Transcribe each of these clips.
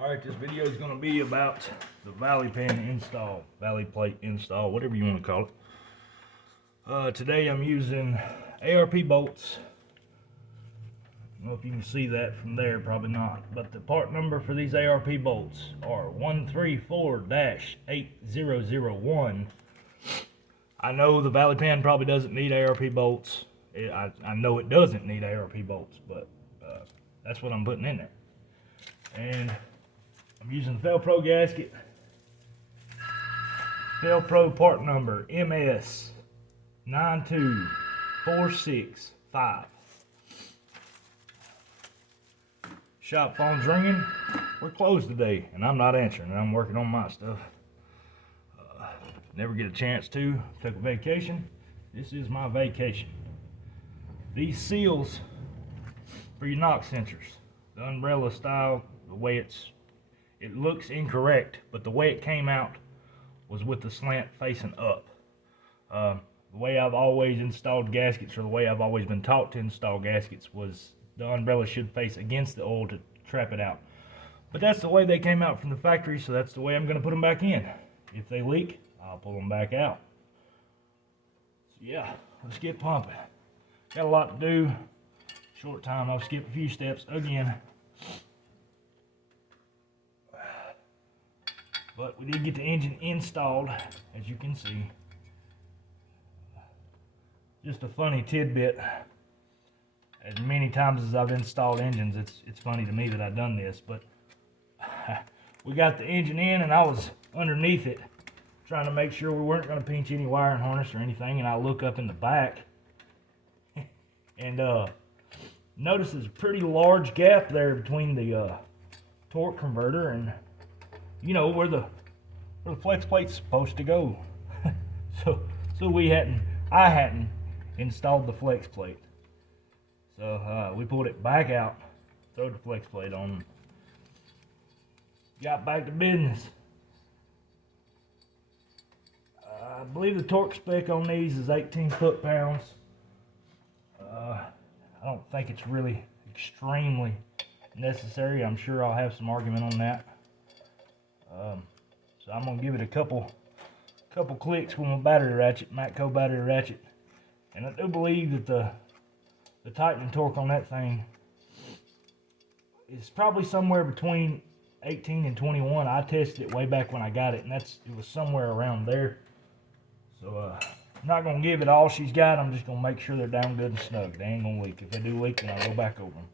Alright, this video is going to be about the valley pan install, valley plate install, whatever you want to call it. Today I'm using ARP bolts. I don't know if you can see that from there, probably not. But the part number for these ARP bolts are 134-8001. I know the valley pan probably doesn't need ARP bolts. I know it doesn't need ARP bolts, but that's what I'm putting in there. And I'm using the Felpro gasket. Felpro part number MS92465. Shop phone's ringing. We're closed today, and I'm not answering. I'm working on my stuff. Never get a chance to. Took a vacation. This is my vacation. These seals for your knock sensors, the umbrella style, the way it looks incorrect, but the way it came out was with the slant facing up. The way I've always installed gaskets, or the way I've always been taught to install gaskets, was the umbrella should face against the oil to trap it out. But that's the way they came out from the factory, so that's the way I'm going to put them back in. If they leak, I'll pull them back out. So yeah, let's get pumping. Got a lot to do. Short time, I'll skip a few steps again. But we did get the engine installed, as you can see. Just a funny tidbit. As many times as I've installed engines, it's funny to me that I've done this, but we got the engine in and I was underneath it trying to make sure we weren't going to pinch any wiring harness or anything, and I look up in the back and notice there's a pretty large gap there between the torque converter and, you know, where the flex plate's supposed to go. so I hadn't installed the flex plate. So we pulled it back out, throw the flex plate on, got back to business. I believe the torque spec on these is 18 foot-pounds. I don't think it's really extremely necessary. I'm sure I'll have some argument on that. So I'm gonna give it a couple clicks with my battery ratchet, Matco battery ratchet, and I do believe that the tightening torque on that thing is probably somewhere between 18 and 21. I tested it way back when I got it, and it was somewhere around there. So I'm not gonna give it all she's got. I'm just gonna make sure they're down good and snug. They ain't gonna leak. If they do leak, then I'll go back over them.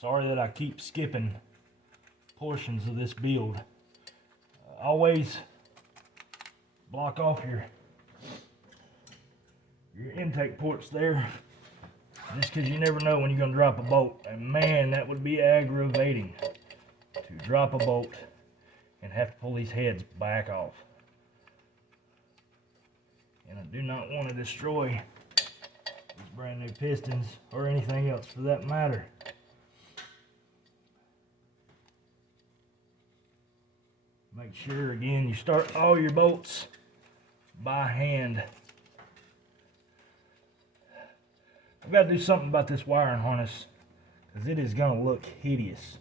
Sorry that I keep skipping portions of this build. Always block off your intake ports there, just because you never know when you're going to drop a bolt. And man, that would be aggravating to drop a bolt and have to pull these heads back off. And I do not want to destroy these brand new pistons or anything else for that matter. Make sure, again, you start all your bolts by hand. I've got to do something about this wiring harness, because it is going to look hideous.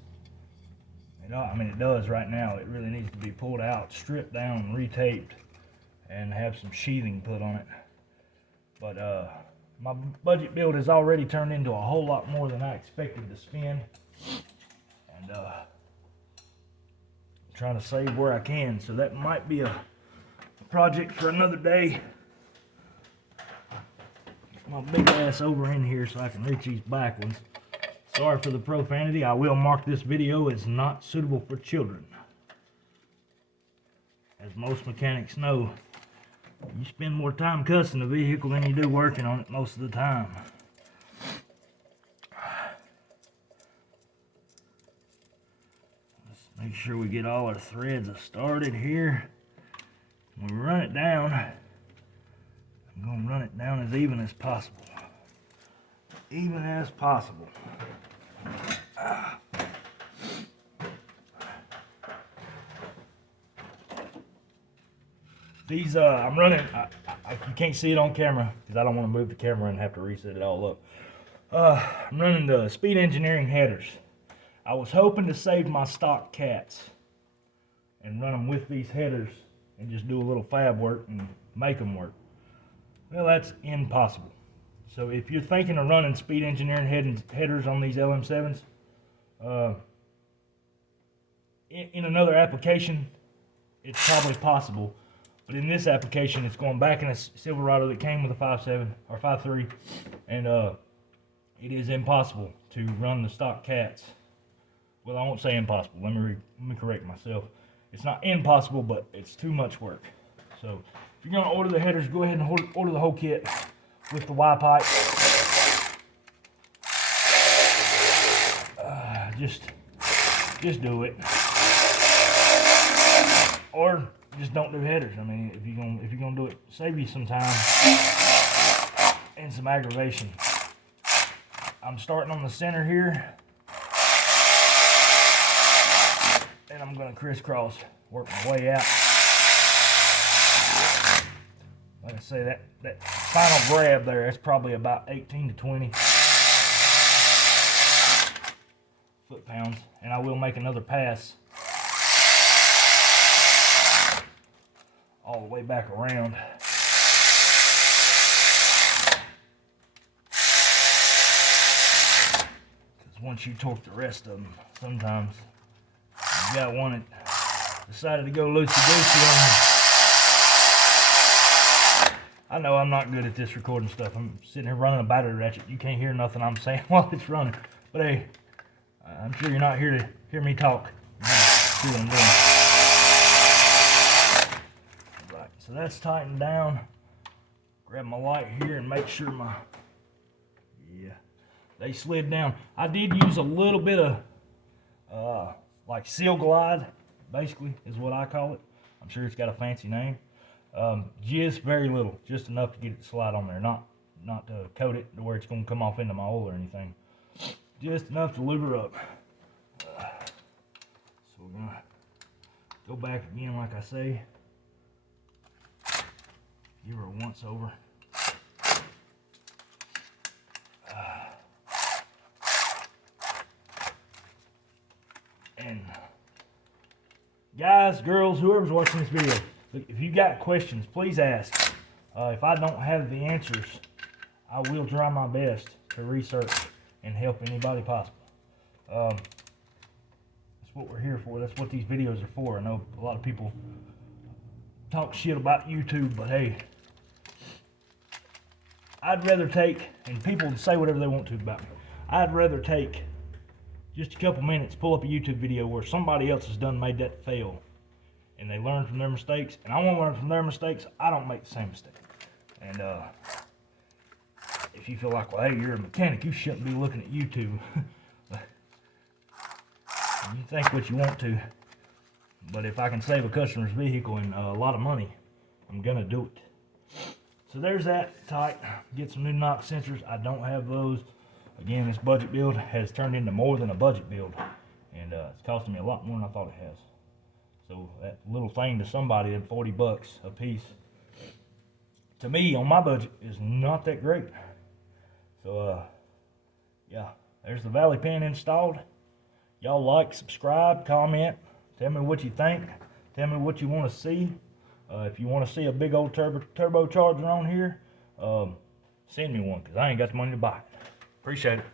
I mean, it does right now. It really needs to be pulled out, stripped down, and retaped, and have some sheathing put on it. But my budget build has already turned into a whole lot more than I expected to spend. And trying to save where I can, so that might be a project for another day. Get my big ass over in here so I can reach these back ones. Sorry for the profanity. I will mark this video as not suitable for children. As most mechanics know, you spend more time cussing the vehicle than you do working on it most of the time. Make sure we get all our threads started here. When we run it down, I'm going to run it down as even as possible. Even as possible. These, I'm running, I You can't see it on camera because I don't want to move the camera and have to reset it all up. I'm running the Speed Engineering headers. I was hoping to save my stock cats and run them with these headers and just do a little fab work and make them work. Well, that's impossible. So if you're thinking of running Speed Engineering headers on these LM7s, in another application, it's probably possible. But in this application, it's going back in a Silverado that came with a 5.7 or 5.3, and it is impossible to run the stock cats. Well, I won't say impossible. Let me correct myself. It's not impossible, but it's too much work. So if you're going to order the headers, go ahead and order the whole kit with the Y pipe. Just do it, or just don't do headers. I mean, if you're gonna do it, save you some time and some aggravation. I'm starting on the center here, and I'm gonna crisscross, work my way out. Like I say, that final grab there, that's probably about 18 to 20 foot-pounds, and I will make another pass all the way back around. Because once you torque the rest of them, sometimes you got one that decided to go loosey-goosey on you. I know I'm not good at this recording stuff. I'm sitting here running a battery ratchet. You can't hear nothing I'm saying while it's running. But hey, I'm sure you're not here to hear me talk. See what I'm doing. Right, so that's tightened down. Grab my light here and make sure they slid down. I did use a little bit of like Seal Glide, basically is what I call it. I'm sure it's got a fancy name. Just very little, just enough to get it to slide on there, not to coat it to where it's going to come off into my oil or anything. Just enough to lube her up. So we're going to go back again, like I say. Give her a once over. And guys, girls, whoever's watching this video, look, if you got questions, please ask. If I don't have the answers, I will try my best to research and help anybody possible. That's what we're here for. That's what these videos are for. I know a lot of people talk shit about YouTube, but hey, I'd rather take, and people say whatever they want to about me, I'd rather take just a couple minutes, pull up a YouTube video where somebody else has made that fail, and they learn from their mistakes, and I want to learn from their mistakes. I don't make the same mistake. And if you feel like, well, hey, you're a mechanic, you shouldn't be looking at YouTube. You think what you want to, but if I can save a customer's vehicle and a lot of money, I'm gonna do it. So there's that tight. Get some new knock sensors. I don't have those. Again, this budget build has turned into more than a budget build, and it's costing me a lot more than I thought it has. So that little thing to somebody at 40 bucks a piece, to me on my budget, is not that great. So yeah, there's the Valley Pin installed. Y'all like, subscribe, comment, tell me what you think, tell me what you want to see. If you want to see a big old turbocharger on here, send me one, because I ain't got the money to buy it. Appreciate it.